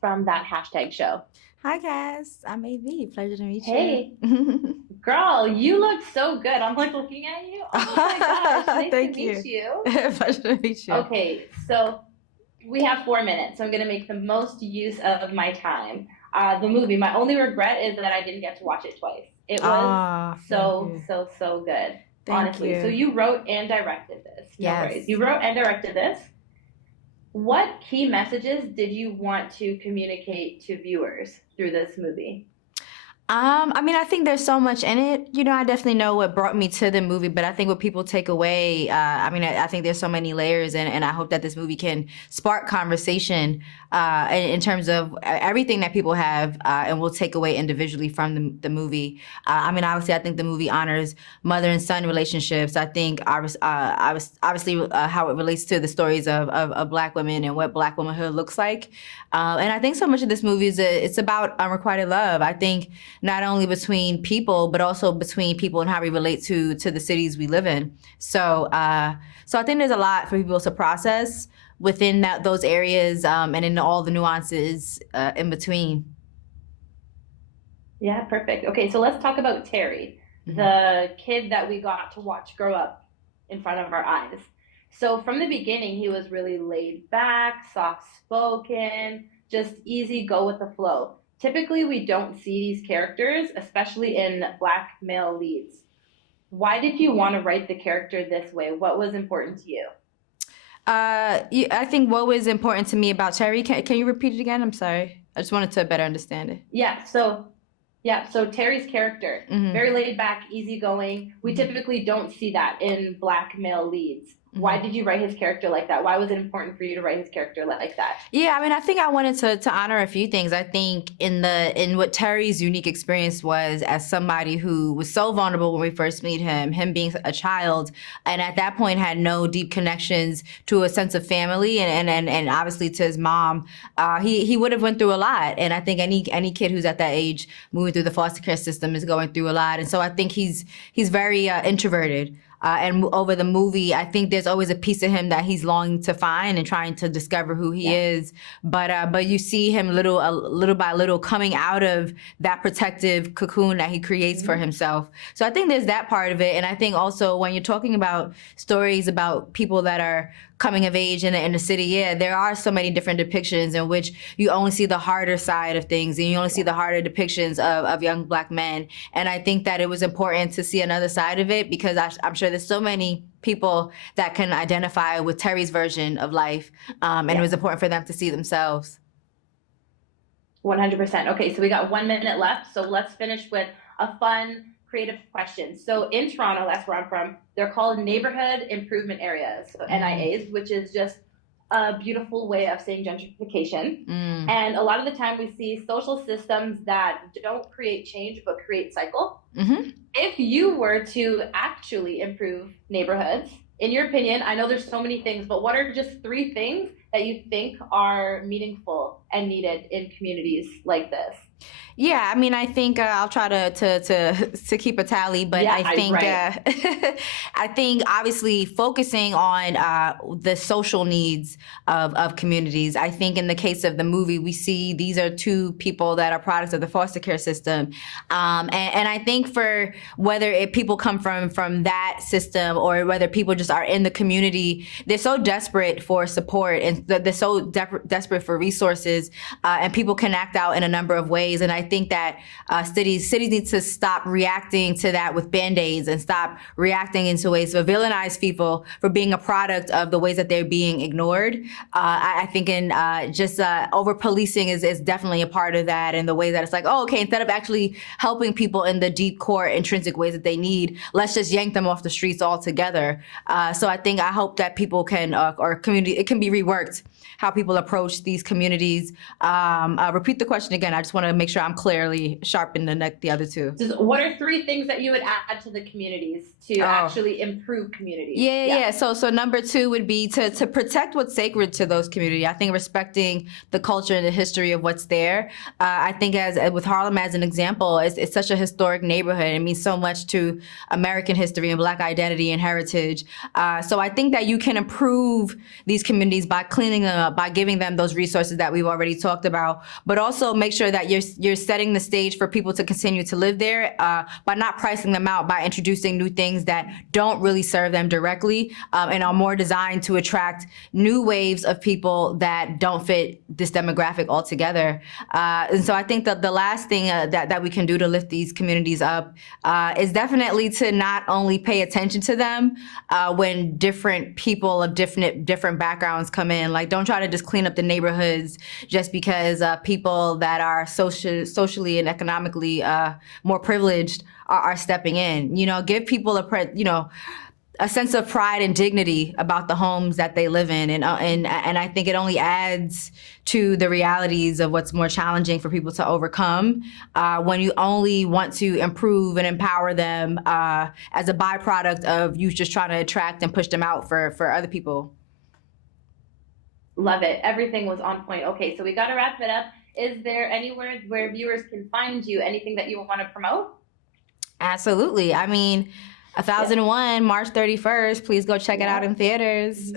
from that hashtag show. Hi guys, I'm AV. Pleasure to meet Hey, you. girl, you look so good. I'm like looking at you. Oh my gosh, nice to Thank meet you. you. Pleasure to meet you. Okay, so we have 4 minutes, so I'm gonna make the most use of my time. The movie, my only regret is that I didn't get to watch it twice. It was Ah, thank so, you. so, so good, Thank honestly. So you. you wrote and directed this. No worries. Yes. You wrote and directed this. What key messages did you want to communicate to viewers through this movie? I mean, I think there's so much in it. You know, I definitely know what brought me to the movie, but I think what people take away, I mean, I think there's so many layers, and I hope that this movie can spark conversation in terms of everything that people have and will take away individually from the movie. I mean, obviously, I think the movie honors mother and son relationships. I think I was obviously how it relates to the stories of Black women and what Black womanhood looks like. And I think so much of this movie is it's about unrequited love. I think not only between people, but also between people and how we relate to the cities we live in. So I think there's a lot for people to process within those areas and in all the nuances in between. Yeah, perfect. Okay, so let's talk about Terry, the kid that we got to watch grow up in front of our eyes. So from the beginning, he was really laid back, soft spoken, just easy, go with the flow. Typically, we don't see these characters, especially in Black male leads. Why did you want to write the character this way? What was important to you? I think what was important to me about Terry, can you repeat it again? I'm sorry. I just wanted to better understand it. So Terry's character, very laid back, easygoing. We typically don't see that in Black male leads. Why did you write his character like that? Why was it important for you to write his character like that? Yeah, I mean, I think I wanted to honor a few things. I think in what Terry's unique experience was as somebody who was so vulnerable when we first meet him being a child, and at that point had no deep connections to a sense of family and obviously to his mom. He would have went through a lot, and I think any kid who's at that age moving through the foster care system is going through a lot, and so I think he's very introverted. And over the movie, I think there's always a piece of him that he's longing to find and trying to discover who he is. But you see him little by little coming out of that protective cocoon that he creates for himself. So I think there's that part of it. And I think also when you're talking about stories about people that are coming of age in the city, yeah, there are so many different depictions in which you only see the harder side of things and you only see the harder depictions of young Black men. And I think that it was important to see another side of it because I'm sure there's so many people that can identify with Terry's version of life. And it was important for them to see themselves. 100%. Okay, so we got 1 minute left. So let's finish with a fun, creative question. So in Toronto, that's where I'm from, they're called neighborhood improvement areas, so NIAs, which is just a beautiful way of saying gentrification. And a lot of the time we see social systems that don't create change but create cycle. If you were to actually improve neighborhoods, in your opinion, I know there's so many things, but what are just 3 things that you think are meaningful and needed in communities like this? Yeah, I mean, I think I'll try to keep a tally, but Yeah, I think right. I think obviously focusing on the social needs of communities. I think in the case of the movie, we see these are 2 people that are products of the foster care system, and I think for whether people come from that system or whether people just are in the community, they're so desperate for support and they're so desperate for resources, and people can act out in a number of ways. And I think that cities need to stop reacting to that with Band-Aids and stop reacting into ways to villainize people for being a product of the ways that they're being ignored. I think just over-policing is definitely a part of that, and the way that it's like, oh, okay, instead of actually helping people in the deep core intrinsic ways that they need, let's just yank them off the streets altogether. So I hope that people can, or community, it can be reworked how people approach these communities. Repeat the question again. I just want to make sure I'm clearly sharp in the other two. Just what are 3 things that you would add to the communities to actually improve communities? Yeah. So number 2 would be to protect what's sacred to those communities. I think respecting the culture and the history of what's there. I think as with Harlem as an example, it's such a historic neighborhood. It means so much to American history and Black identity and heritage. So I think that you can improve these communities by cleaning them up, by giving them those resources that we've already talked about, but also make sure that you're setting the stage for people to continue to live there by not pricing them out, by introducing new things that don't really serve them directly and are more designed to attract new waves of people that don't fit this demographic altogether. And so I think that the last thing that we can do to lift these communities up is definitely to not only pay attention to them when different people of different backgrounds come in. Like, don't try to just clean up the neighborhoods just because people that are socially and economically more privileged are stepping in. You know, give people a sense of pride and dignity about the homes that they live in, and I think it only adds to the realities of what's more challenging for people to overcome when you only want to improve and empower them as a byproduct of you just trying to attract and push them out for other people. Love it. Everything was on point. Okay, so we got to wrap it up. Is there anywhere where viewers can find you? Anything that you want to promote? Absolutely. I mean, 1001, March 31st. Please go check it out in theaters.